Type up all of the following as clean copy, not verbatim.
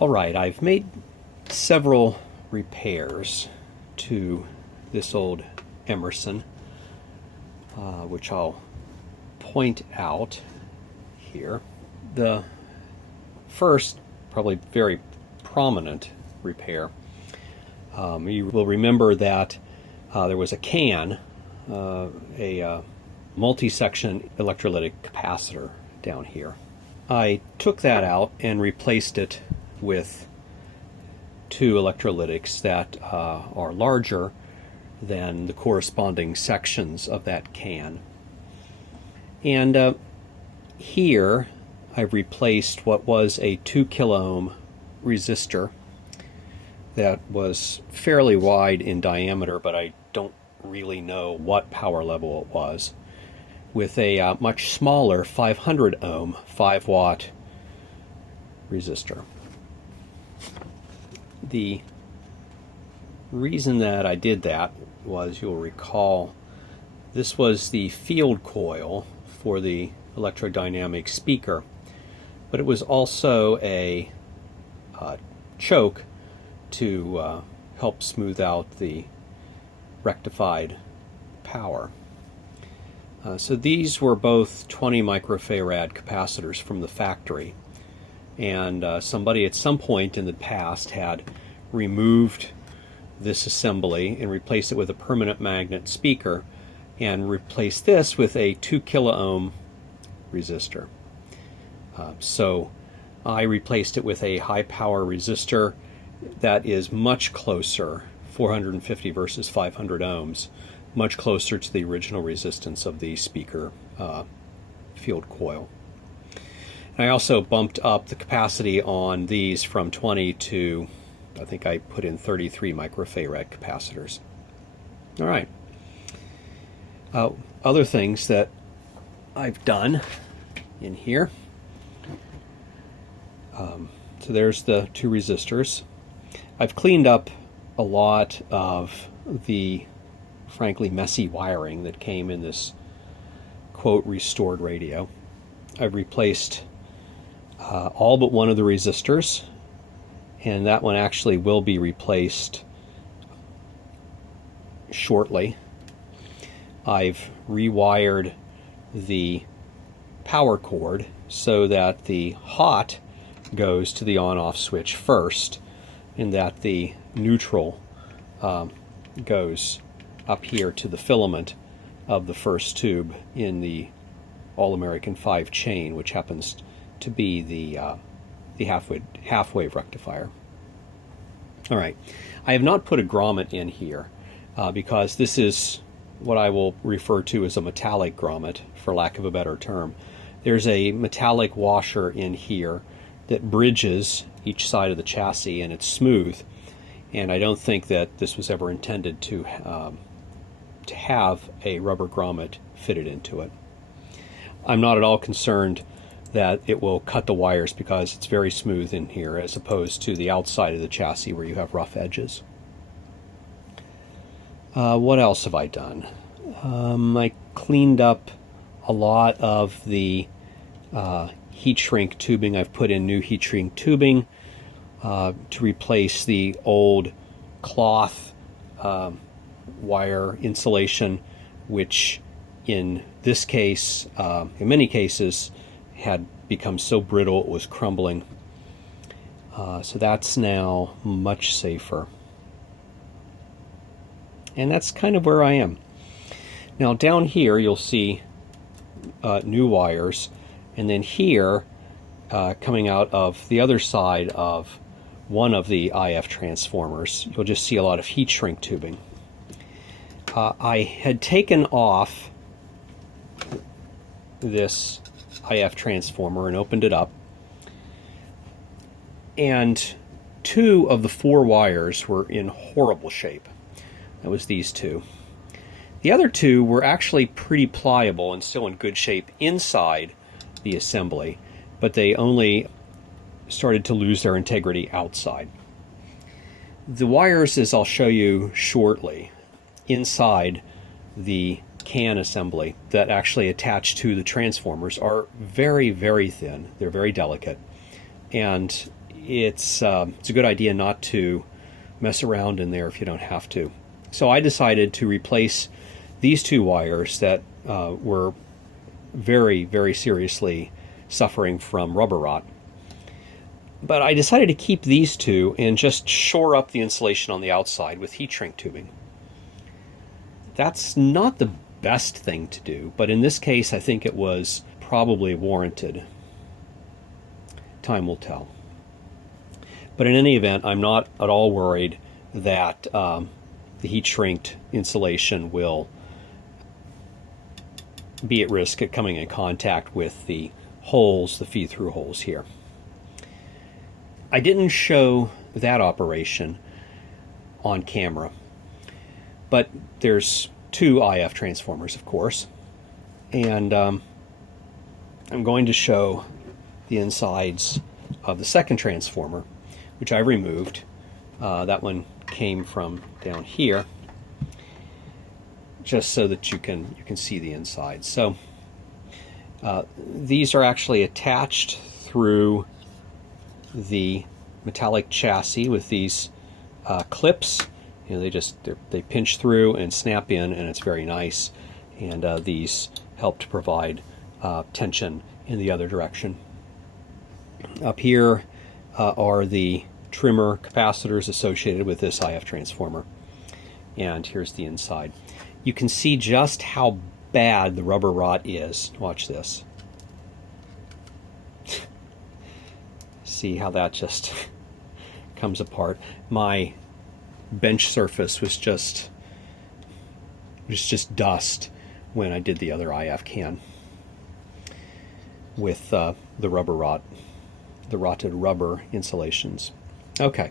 All right, I've made several repairs to this old Emerson, which I'll point out here. The first, probably very prominent repair, you will remember that there was a can, a multi-section electrolytic capacitor down here. I took that out and replaced it with two electrolytics that are larger than the corresponding sections of that can. And here I've replaced what was a 2 kilo ohm resistor that was fairly wide in diameter, but I don't really know what power level it was, with a much smaller 500 ohm 5 watt resistor. The reason that I did that was, you'll recall, this was the field coil for the electrodynamic speaker, but it was also a choke to help smooth out the rectified power. So these were both 20 microfarad capacitors from the factory, and somebody at some point in the past had removed this assembly and replaced it with a permanent magnet speaker, and replaced this with a 2 kilo ohm resistor. So I replaced it with a high power resistor that is much closer, 450 versus 500 ohms, much closer to the original resistance of the speaker field coil. And I also bumped up the capacity on these from 20 to, I think I put in 33 microfarad capacitors. All right. Other things that I've done in here. So there's the two resistors. I've cleaned up a lot of the frankly messy wiring that came in this quote restored radio. I've replaced all but one of the resistors, and that one actually will be replaced shortly. I've rewired the power cord so that the hot goes to the on-off switch first, and that the neutral goes up here to the filament of the first tube in the All-American 5 chain, which happens to be the half-wave rectifier. All right, I have not put a grommet in here because this is what I will refer to as a metallic grommet, for lack of a better term. There's a metallic washer in here that bridges each side of the chassis, and it's smooth, and I don't think that this was ever intended to have a rubber grommet fitted into it. I'm not at all concerned that it will cut the wires because it's very smooth in here, as opposed to the outside of the chassis where you have rough edges. What else have I done? I cleaned up a lot of the heat shrink tubing. I've put in new heat shrink tubing to replace the old cloth wire insulation, which in this case, in many cases, had become so brittle it was crumbling. So that's now much safer. And that's kind of where I am. Now down here you'll see new wires, and then here, coming out of the other side of one of the IF transformers, you'll just see a lot of heat shrink tubing. I had taken off this IF transformer and opened it up, and 2 of the 4 wires were in horrible shape. That was these 2. The other 2 were actually pretty pliable and still in good shape inside the assembly, but they only started to lose their integrity outside. The wires, as I'll show you shortly, inside the can assembly that actually attach to the transformers are very, very thin. They're very delicate, and it's a good idea not to mess around in there if you don't have to. So I decided to replace these two wires that were very, very seriously suffering from rubber rot. But I decided to keep these two and just shore up the insulation on the outside with heat shrink tubing. That's not the best thing to do, but in this case I think it was probably warranted. Time will tell. But in any event, I'm not at all worried that the heat shrinked insulation will be at risk of coming in contact with the holes, the feed-through holes here. I didn't show that operation on camera, but there's two IF transformers, of course, and I'm going to show the insides of the second transformer, which I removed. That one came from down here, just so that you can see the inside. So these are actually attached through the metallic chassis with these clips. You know, they pinch through and snap in, and it's very nice. And these help to provide tension in the other direction. Up here are the trimmer capacitors associated with this IF transformer. And here's the inside. You can see just how bad the rubber rot is. Watch this. See how that just comes apart. My bench surface was just dust when I did the other IF can with the rubber rot, the rotted rubber insulations. Okay,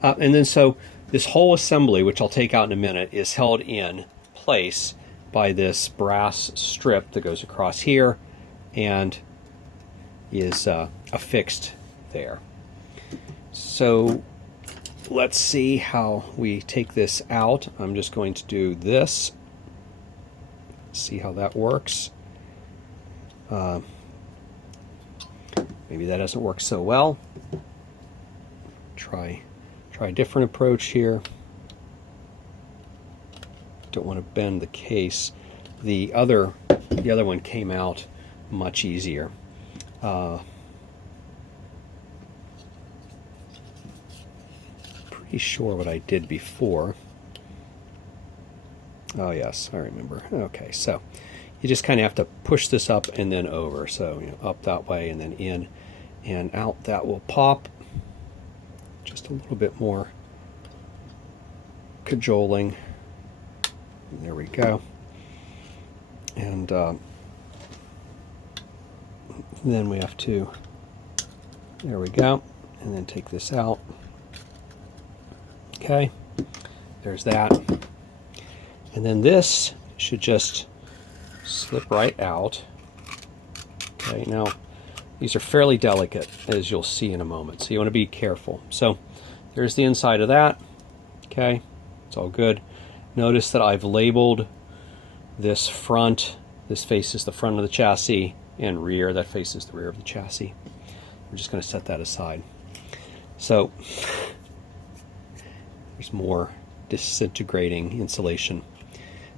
and then so this whole assembly, which I'll take out in a minute, is held in place by this brass strip that goes across here and is affixed there. So let's see how we take this out. I'm just going to do this. See how that works. Maybe that doesn't work so well. Try a different approach here. Don't want to bend the case. The other one came out much easier. Pretty sure what I did before. Oh yes, I remember. Okay, so you just kind of have to push this up and then over. So, you know, up that way and then in and out. That will pop. Just a little bit more cajoling. There we go. And then we have to, there we go, and then take this out. Okay, there's that. And then this should just slip right out. Okay, now these are fairly delicate, as you'll see in a moment, so you want to be careful. So there's the inside of that. Okay, it's all good. Notice that I've labeled this front. This faces the front of the chassis, and rear, that faces the rear of the chassis. We're just going to set that aside. So there's more disintegrating insulation.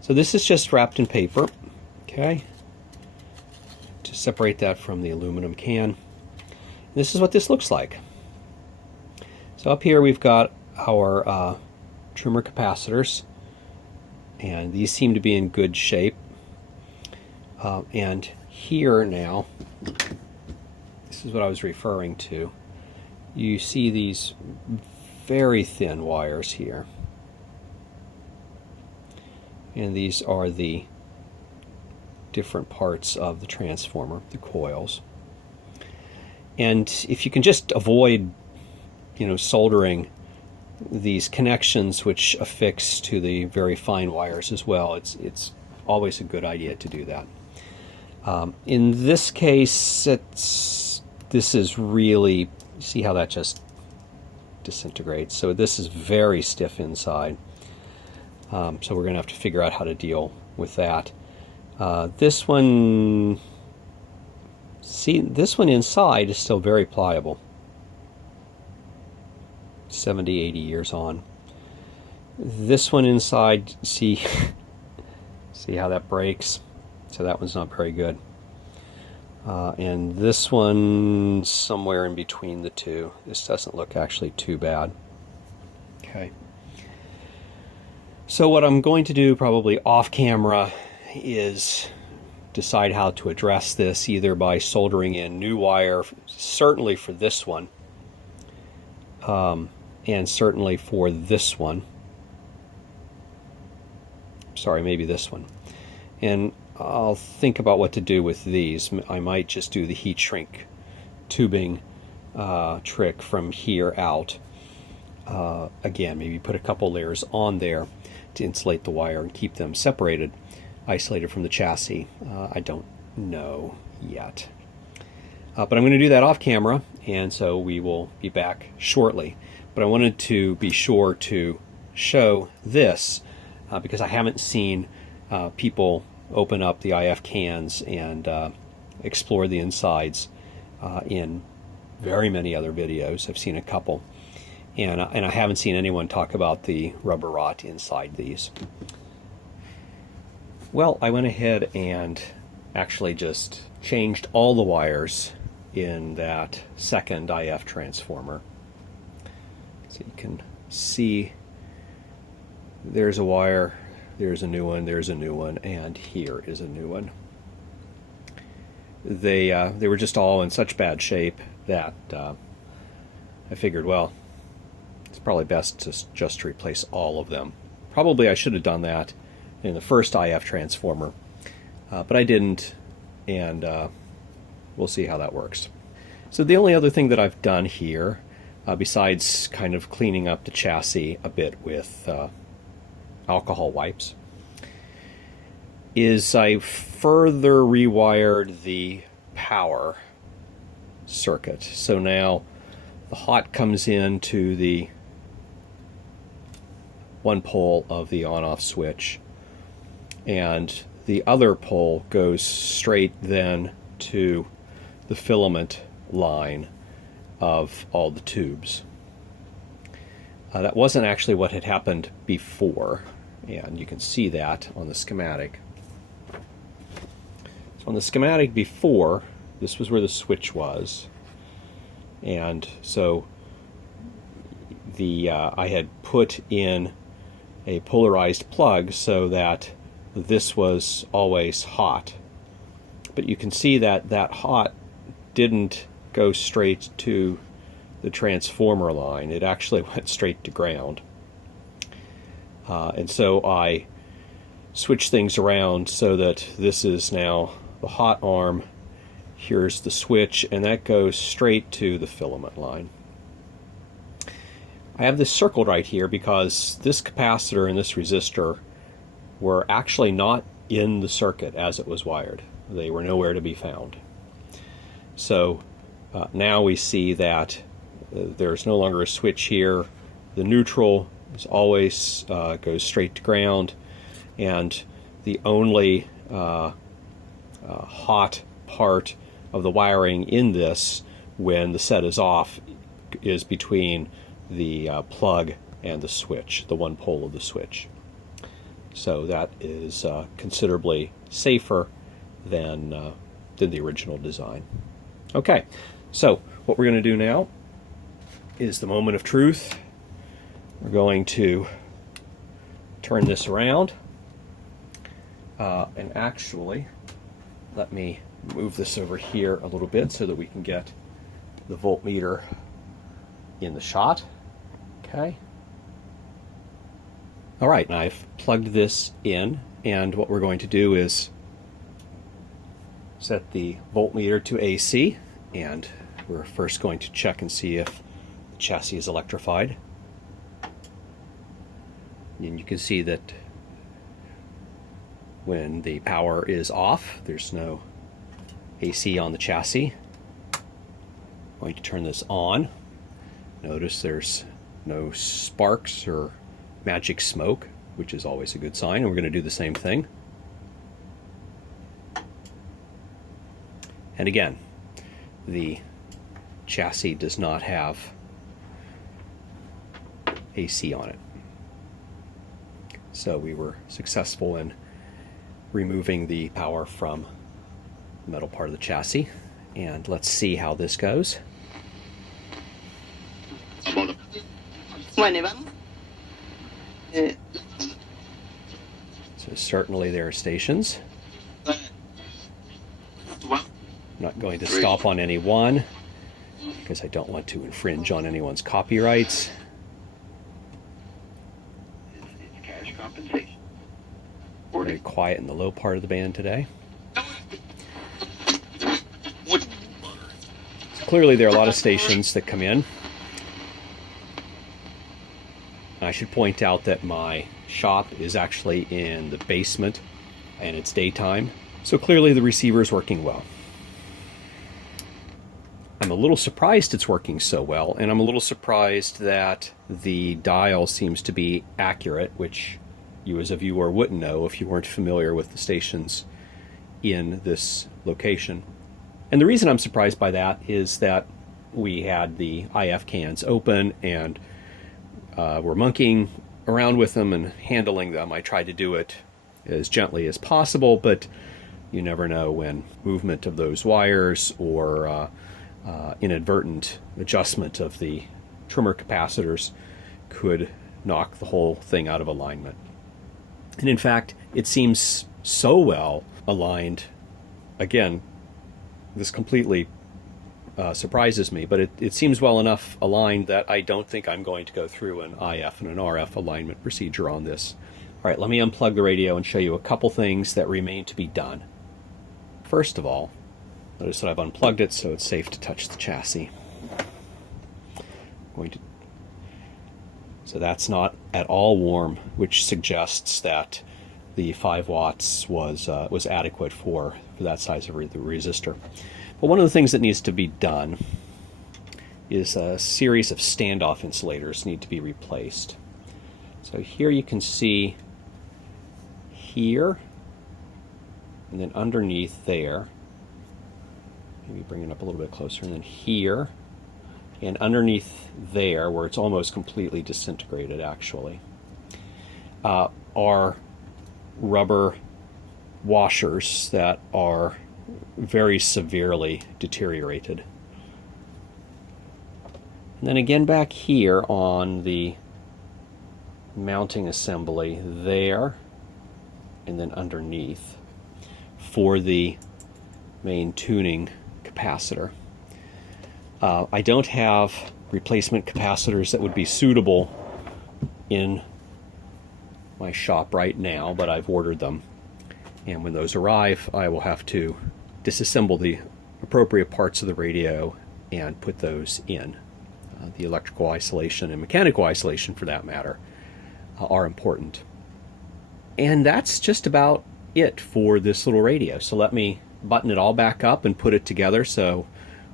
So this is just wrapped in paper, okay, to separate that from the aluminum can. This is what this looks like. So up here we've got our trimmer capacitors, and these seem to be in good shape. And here now, this is what I was referring to. You see these very thin wires here. And these are the different parts of the transformer, the coils. And if you can just avoid, you know, soldering these connections which affix to the very fine wires as well, it's always a good idea to do that. In this case, this is really, see how that just disintegrates. So this is very stiff inside. So we're going to have to figure out how to deal with that. This one, see, this one inside is still very pliable. 70, 80 years on. This one inside, see how that breaks? So that one's not very good. And this one somewhere in between the two. This doesn't look actually too bad. Okay. So what I'm going to do probably off camera is decide how to address this, either by soldering in new wire, certainly for this one, and certainly for this one. Sorry, maybe this one. And I'll think about what to do with these. I might just do the heat shrink tubing trick from here out. Again, maybe put a couple layers on there to insulate the wire and keep them separated, isolated from the chassis. I don't know yet. But I'm going to do that off camera, and so we will be back shortly. But I wanted to be sure to show this because I haven't seen people open up the IF cans and explore the insides in very many other videos. I've seen a couple. And I haven't seen anyone talk about the rubber rot inside these. Well, I went ahead and actually just changed all the wires in that second IF transformer. So you can see there's a wire, there's a new one, there's a new one, and here is a new one. They were just all in such bad shape that I figured, well, it's probably best to just replace all of them. Probably I should have done that in the first IF transformer, but I didn't, and we'll see how that works. So the only other thing that I've done here, besides kind of cleaning up the chassis a bit with alcohol wipes, is I further rewired the power circuit. So now the hot comes into the one pole of the on-off switch, and the other pole goes straight then to the filament line of all the tubes. That wasn't actually what had happened before, and you can see that on the schematic. So on the schematic before, this was where the switch was, and so I had put in a polarized plug so that this was always hot. But you can see that that hot didn't go straight to the transformer line. It actually went straight to ground. And so I switched things around so that this is now the hot arm, here's the switch, and that goes straight to the filament line. I have this circled right here because this capacitor and this resistor were actually not in the circuit as it was wired. They were nowhere to be found. So now we see that there's no longer a switch here. The neutral is always goes straight to ground, and the only hot part of the wiring in this when the set is off is between the plug and the switch, the one pole of the switch. So that is considerably safer than the original design. Okay, so what we're going to do now is the moment of truth. We're going to turn this around, and actually, let me move this over here a little bit so that we can get the voltmeter in the shot. Okay. All right, and I've plugged this in, and what we're going to do is set the voltmeter to AC, and we're first going to check and see if the chassis is electrified. And you can see that when the power is off, there's no AC on the chassis. I'm going to turn this on. Notice there's no sparks or magic smoke, which is always a good sign, and we're going to do the same thing. And again, the chassis does not have AC on it. So we were successful in removing the power from the metal part of the chassis. And let's see how this goes. So certainly there are stations. I'm not going to stop on any one because I don't want to infringe on anyone's copyrights. Very quiet in the low part of the band today. So clearly there are a lot of stations that come in. I should point out that my shop is actually in the basement and it's daytime, so clearly the receiver is working well. I'm a little surprised it's working so well, and I'm a little surprised that the dial seems to be accurate, which you as a viewer wouldn't know if you weren't familiar with the stations in this location. And the reason I'm surprised by that is that we had the IF cans open and we're monkeying around with them and handling them. I tried to do it as gently as possible, but you never know when movement of those wires or inadvertent adjustment of the trimmer capacitors could knock the whole thing out of alignment. And in fact, it seems so well aligned. Again, this completely surprises me, but it seems well enough aligned that I don't think I'm going to go through an IF and an RF alignment procedure on this. All right, let me unplug the radio and show you a couple things that remain to be done. First of all, notice that I've unplugged it so it's safe to touch the chassis. So that's not at all warm, which suggests that the 5 watts was adequate for that size of the resistor. But one of the things that needs to be done is a series of standoff insulators need to be replaced. So here you can see here, and then underneath there, maybe bring it up a little bit closer, and then here, and underneath there, where it's almost completely disintegrated actually, are rubber washers that are very severely deteriorated. And then again back here on the mounting assembly there, and then underneath for the main tuning capacitor. I don't have replacement capacitors that would be suitable in my shop right now, but I've ordered them. And when those arrive, I will have to disassemble the appropriate parts of the radio and put those in. The electrical isolation and mechanical isolation, for that matter, are important. And that's just about it for this little radio. So let me button it all back up and put it together so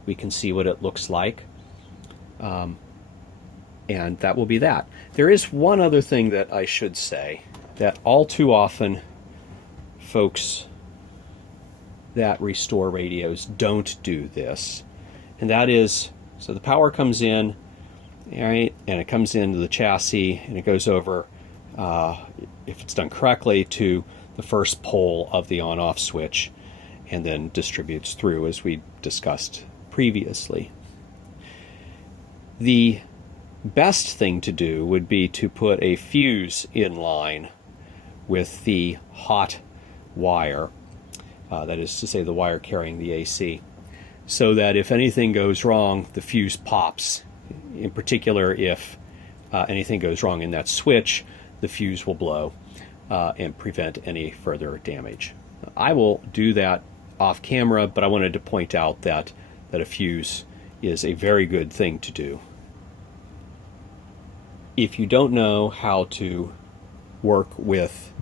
we can see what it looks like. And that will be that. There is one other thing that I should say, that all too often folks that restore radios don't do this. And that is, so the power comes in, right, and it comes into the chassis and it goes over, if it's done correctly, to the first pole of the on-off switch and then distributes through, as we discussed previously. The best thing to do would be to put a fuse in line with the hot wire, that is to say the wire carrying the AC, so that if anything goes wrong, the fuse pops. In particular, if anything goes wrong in that switch, the fuse will blow and prevent any further damage. I will do that off camera, but I wanted to point out that a fuse is a very good thing to do. If you don't know how to work with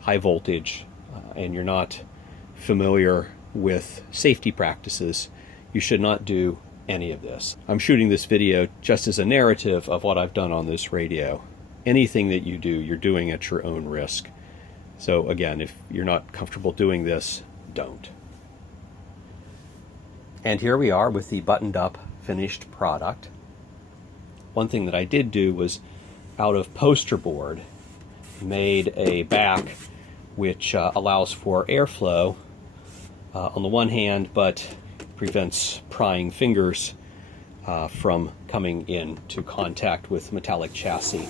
high voltage and you're not familiar with safety practices, you should not do any of this. I'm shooting this video just as a narrative of what I've done on this radio. Anything that you do, you're doing at your own risk. So again, if you're not comfortable doing this, don't. And here we are with the buttoned up finished product. One thing that I did do was out of poster board, made a back which allows for airflow on the one hand, but prevents prying fingers from coming into contact with metallic chassis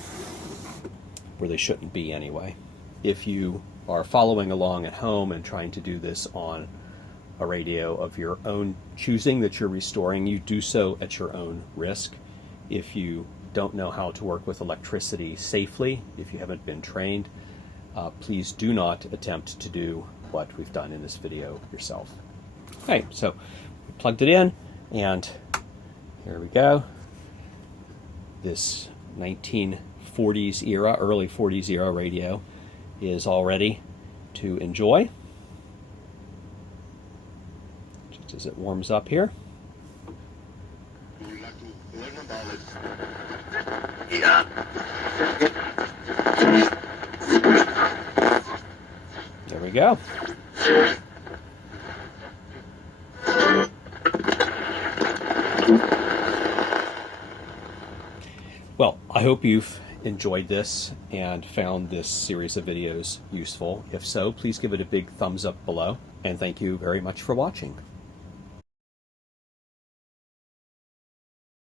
where they shouldn't be anyway. If you are following along at home and trying to do this on a radio of your own choosing that you're restoring, you do so at your own risk. If you don't know how to work with electricity safely, if you haven't been trained, please do not attempt to do what we've done in this video yourself. Okay, so we plugged it in, and here we go. This 1940s era, early 40s era radio is all ready to enjoy. Just as it warms up here. There we go. Well, I hope you've enjoyed this and found this series of videos useful. If so, please give it a big thumbs up below, and thank you very much for watching.